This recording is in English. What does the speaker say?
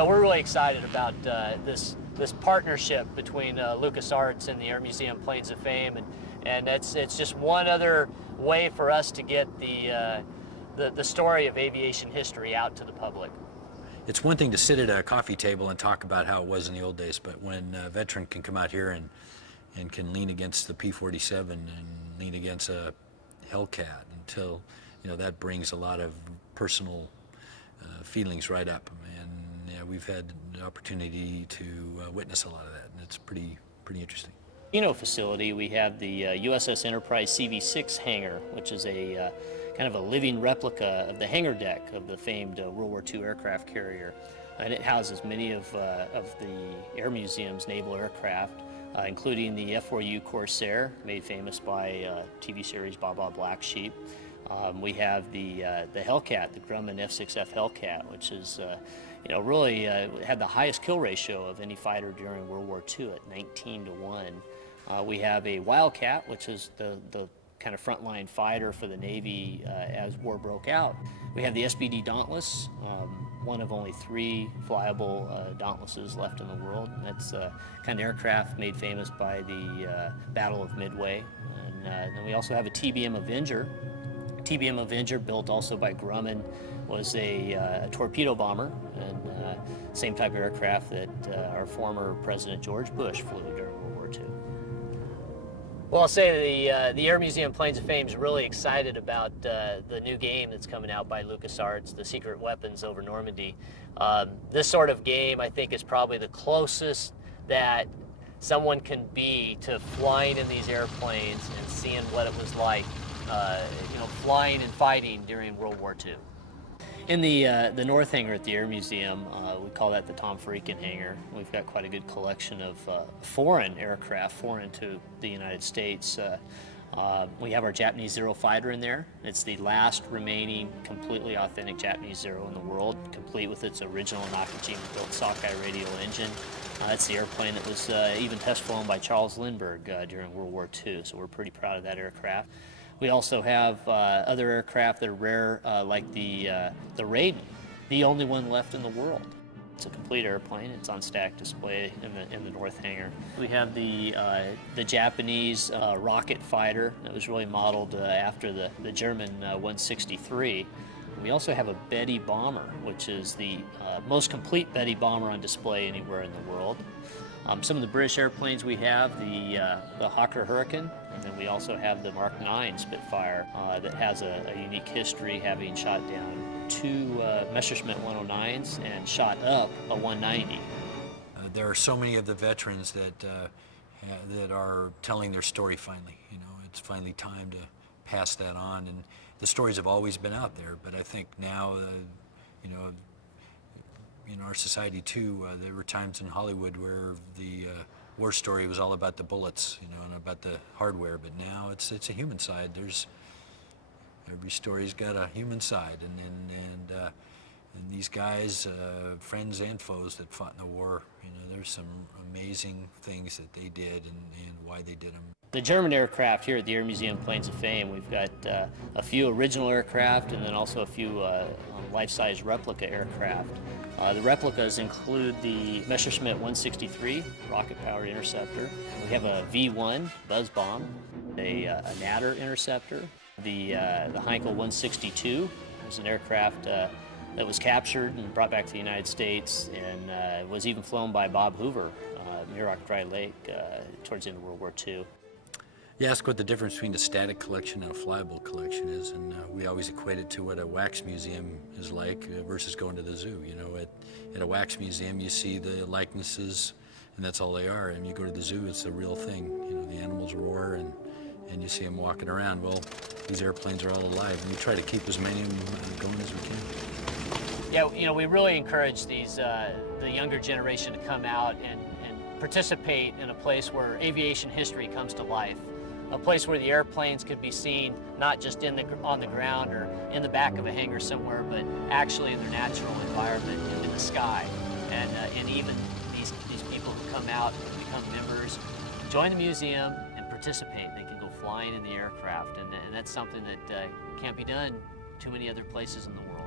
No, we're really excited about this partnership between LucasArts and the Air Museum Planes of Fame, and it's just one other way for us to get the story of aviation history out to the public. It's one thing to sit at a coffee table and talk about how it was in the old days, but when a veteran can come out here and can lean against the P-47 and lean against a Hellcat until, that brings a lot of personal feelings right up. And we've had the opportunity to witness a lot of that, and it's pretty interesting. Facility, we have the USS Enterprise CV-6 hangar, which is a kind of a living replica of the hangar deck of the famed World War II aircraft carrier. And it houses many of the Air Museum's naval aircraft, including the F-4U Corsair, made famous by TV series Baa Baa Black Sheep. We have the Hellcat, the Grumman F-6F Hellcat, which is really had the highest kill ratio of any fighter during World War II at 19-1. We have a Wildcat, which is the kind of frontline fighter for the Navy as war broke out. We have the SBD Dauntless, one of only 3 flyable Dauntlesses left in the world. That's kind of aircraft made famous by the Battle of Midway. And then we also have a TBM Avenger. TBM Avenger, built also by Grumman, was a torpedo bomber, and same type of aircraft that our former President George Bush flew during World War II. Well, I'll say the Air Museum Planes of Fame is really excited about the new game that's coming out by LucasArts, the Secret Weapons over Normandy. This sort of game, I think, is probably the closest that someone can be to flying in these airplanes and seeing what it was like, flying and fighting during World War II. In the North Hangar at the Air Museum, we call that the Tom Freakin hangar. We've got quite a good collection of foreign aircraft, foreign to the United States. We have our Japanese Zero fighter in there. It's the last remaining completely authentic Japanese Zero in the world, complete with its original Nakajima-built Sockeye radial engine. That's the airplane that was even test flown by Charles Lindbergh during World War II, so we're pretty proud of that aircraft. We also have other aircraft that are rare, like the Raiden, the only one left in the world. It's a complete airplane. It's on stack display in the North Hangar. We have the Japanese rocket fighter that was really modeled after the German 163. We also have a Betty bomber, which is the most complete Betty bomber on display anywhere in the world. Some of the British airplanes we have, the Hawker Hurricane, and then we also have the Mark 9 Spitfire that has a unique history, having shot down 2 Messerschmitt 109s and shot up a 190. There are so many of the veterans that are telling their story finally. It's finally time to pass that on, and the stories have always been out there, but I think now, in our society too, there were times in Hollywood where the war story was all about the bullets, and about the hardware. But now it's a human side. Every story's got a human side, and these guys, friends and foes that fought in the war, there's some amazing things that they did and why they did them. The German aircraft here at the Air Museum Planes of Fame, we've got a few original aircraft and then also a few life-size replica aircraft. The replicas include the Messerschmitt 163 rocket-powered interceptor. We have a V-1 buzz bomb, a Natter interceptor. The Heinkel 162 is an aircraft that was captured and brought back to the United States, and was even flown by Bob Hoover near Rock Dry Lake towards the end of World War II. You ask what the difference between a static collection and a flyable collection is, and we always equate it to what a wax museum is like versus going to the zoo. At a wax museum, you see the likenesses, and that's all they are. And you go to the zoo, it's the real thing. The animals roar, and you see them walking around. Well, these airplanes are all alive, and we try to keep as many of them going as we can. Yeah, we really encourage the younger generation to come out and participate in a place where aviation history comes to life. A place where the airplanes could be seen not just on the ground or in the back of a hangar somewhere, but actually in their natural environment, in the sky. And even these people who come out and become members, join the museum and participate. They can go flying in the aircraft, and that's something that can't be done too many other places in the world.